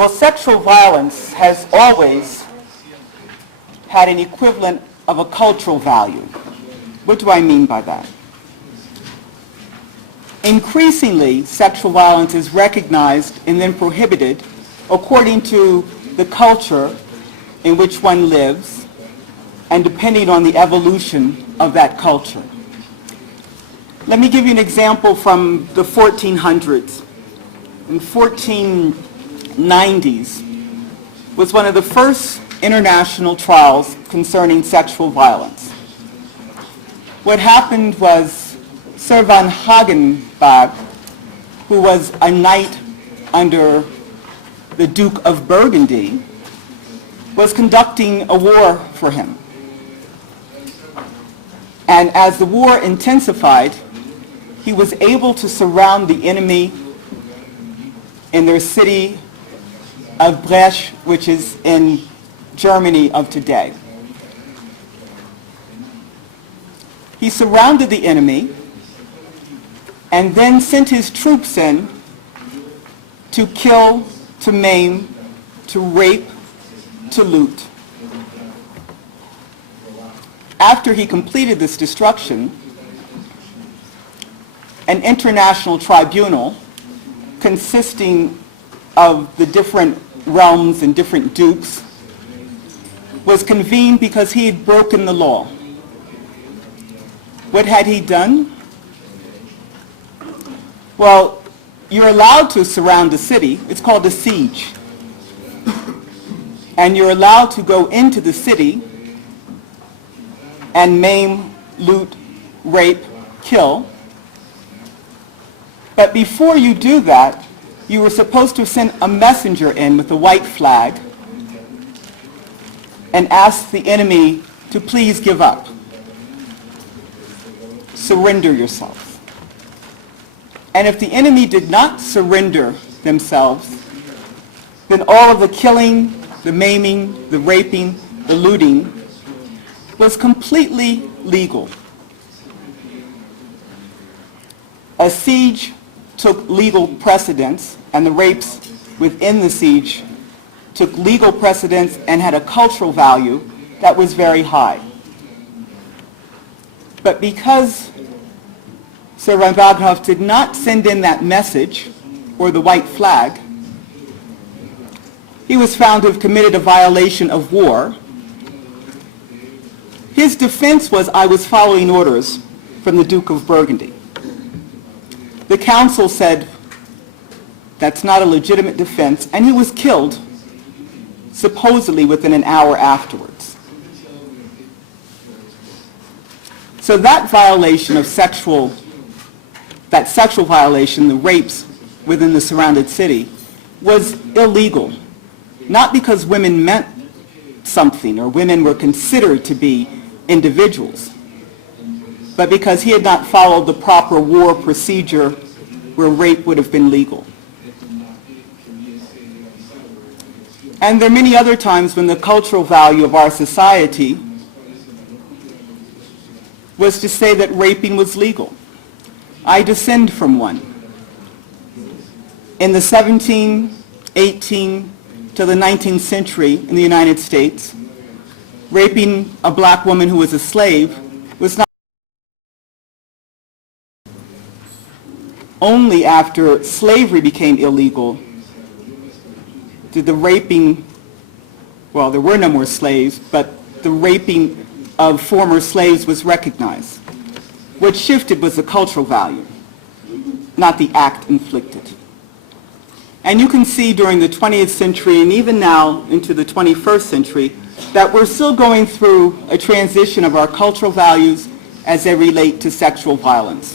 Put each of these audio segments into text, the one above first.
Well, sexual violence has always had an equivalent of a cultural value. What do I mean by that? Increasingly, sexual violence is recognized and then prohibited according to the culture in which one lives and depending on the evolution of that culture. Let me give you an example from the 1400s. In 1490s was one of the first international trials concerning sexual violence. What happened was Sir van Hagenbach, who was a knight under the Duke of Burgundy, was conducting a war for him. And as the war intensified, he was able to surround the enemy in their city of Brecht, which is in Germany of today. He surrounded the enemy and then sent his troops in to kill, to maim, to rape, to loot. After he completed this destruction, an international tribunal consisting of the different realms and different dukes was convened because he had broken the law. What had he done? Well, you're allowed to surround a city. It's called a siege. And you're allowed to go into the city and maim, loot, rape, kill. But before you do that, you were supposed to send a messenger in with a white flag and ask the enemy to please give up. Surrender yourself. And if the enemy did not surrender themselves, then all of the killing, the maiming, the raping, the looting was completely legal. A siege took legal precedence, and the rapes within the siege took legal precedence and had a cultural value that was very high. But because Sir van Wagenhoff did not send in that message or the white flag, he was found to have committed a violation of war. His defense was, I was following orders from the Duke of Burgundy. The council said, that's not a legitimate defense, and he was killed supposedly within an hour afterwards. So that violation of sexual violation, the rapes within the surrounded city, was illegal. Not because women meant something or women were considered to be individuals, but because he had not followed the proper war procedure where rape would have been legal. And there are many other times when the cultural value of our society was to say that raping was legal. I descend from one. In the 17th, 18th to the 19th century in the United States, raping a black woman who was a slave was not only after slavery became illegal did the raping, well, there were no more slaves, but the raping of former slaves was recognized. What shifted was the cultural value, not the act inflicted. And you can see during the 20th century and even now into the 21st century that we're still going through a transition of our cultural values as they relate to sexual violence.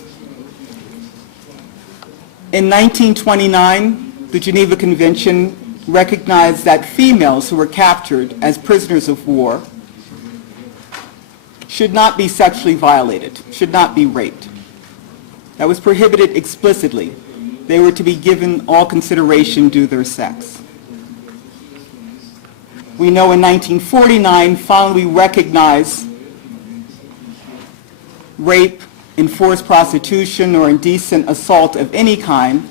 In 1929, the Geneva Convention recognized that females who were captured as prisoners of war should not be sexually violated, should not be raped. That was prohibited explicitly. They were to be given all consideration due their sex. We know in 1949, finally we recognized rape, enforced prostitution, or indecent assault of any kind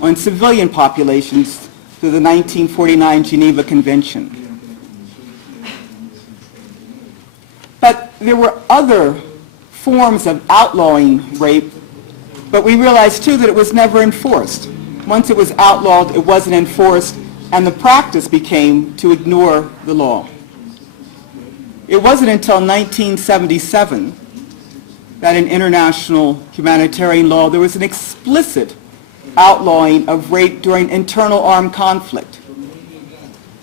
on civilian populations through the 1949 Geneva Convention. But there were other forms of outlawing rape, but we realized too that it was never enforced. Once it was outlawed, it wasn't enforced, and the practice became to ignore the law. It wasn't until 1977 that in international humanitarian law there was an explicit outlawing of rape during internal armed conflict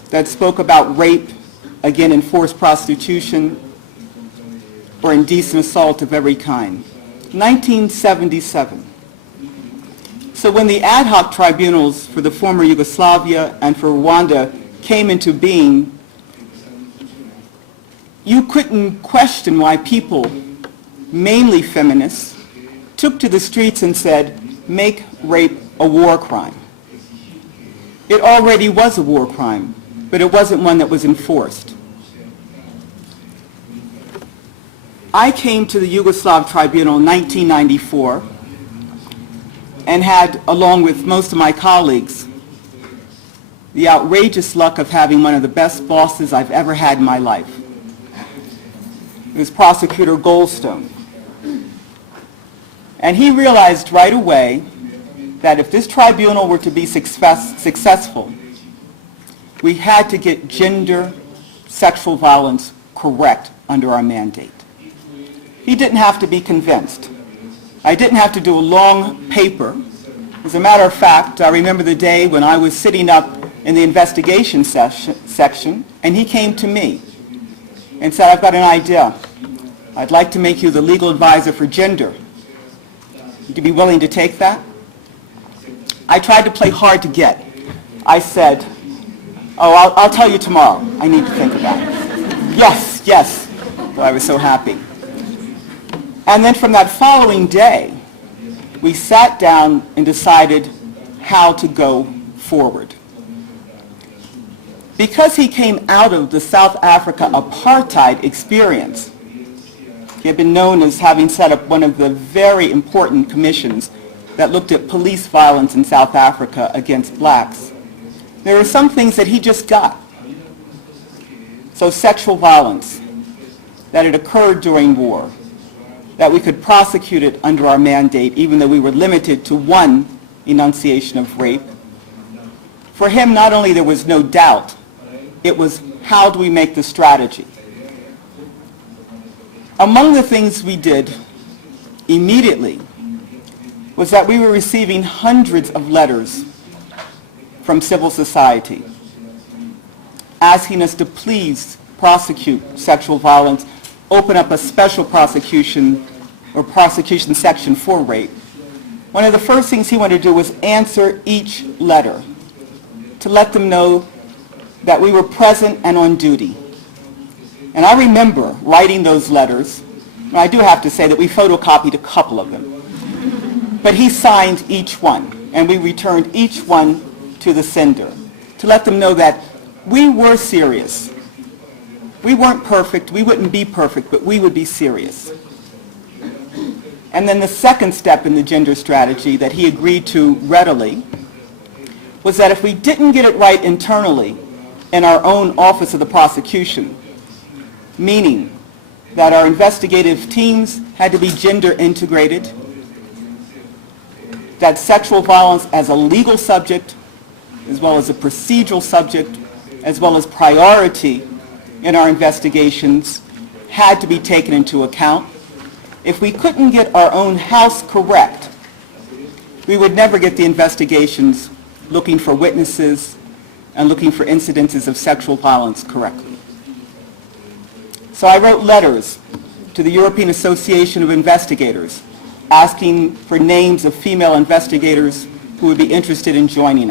that spoke about rape, again, in forced prostitution or indecent assault of every kind. 1977. So when the ad hoc tribunals for the former Yugoslavia and for Rwanda came into being, you couldn't question why people, mainly feminists, took to the streets and said, make rape a war crime. It already was a war crime, but it wasn't one that was enforced. I came to the Yugoslav Tribunal in 1994 and had, along with most of my colleagues, the outrageous luck of having one of the best bosses I've ever had in my life. It was Prosecutor Goldstone. And he realized right away that if this tribunal were to be successful, we had to get gender, sexual violence correct under our mandate. He didn't have to be convinced. I didn't have to do a long paper. As a matter of fact, I remember the day when I was sitting up in the investigation section, and he came to me and said, I've got an idea. I'd like to make you the legal advisor for gender. Would you be willing to take that? I tried to play hard to get. I said, oh, I'll tell you tomorrow. I need to think about it. Yes, yes. Well, I was so happy. And then from that following day, we sat down and decided how to go forward. Because he came out of the South Africa apartheid experience, he had been known as having set up one of the very important commissions that looked at police violence in South Africa against blacks. There were some things that he just got. So sexual violence, that had occurred during war, that we could prosecute it under our mandate, even though we were limited to one enunciation of rape. For him, not only there was no doubt, it was how do we make the strategy? Among the things we did immediately was that we were receiving hundreds of letters from civil society asking us to please prosecute sexual violence, open up a special prosecution or prosecution section for rape. One of the first things he wanted to do was answer each letter to let them know that we were present and on duty. And I remember writing those letters, and I do have to say that we photocopied a couple of them. But he signed each one, and we returned each one to the sender to let them know that we were serious. We weren't perfect, we wouldn't be perfect, but we would be serious. And then the second step in the gender strategy that he agreed to readily was that if we didn't get it right internally in our own office of the prosecution, meaning that our investigative teams had to be gender integrated, that sexual violence as a legal subject, as well as a procedural subject, as well as priority in our investigations, had to be taken into account. If we couldn't get our own house correct, we would never get the investigations looking for witnesses and looking for incidences of sexual violence correctly. So I wrote letters to the European Association of Investigators asking for names of female investigators who would be interested in joining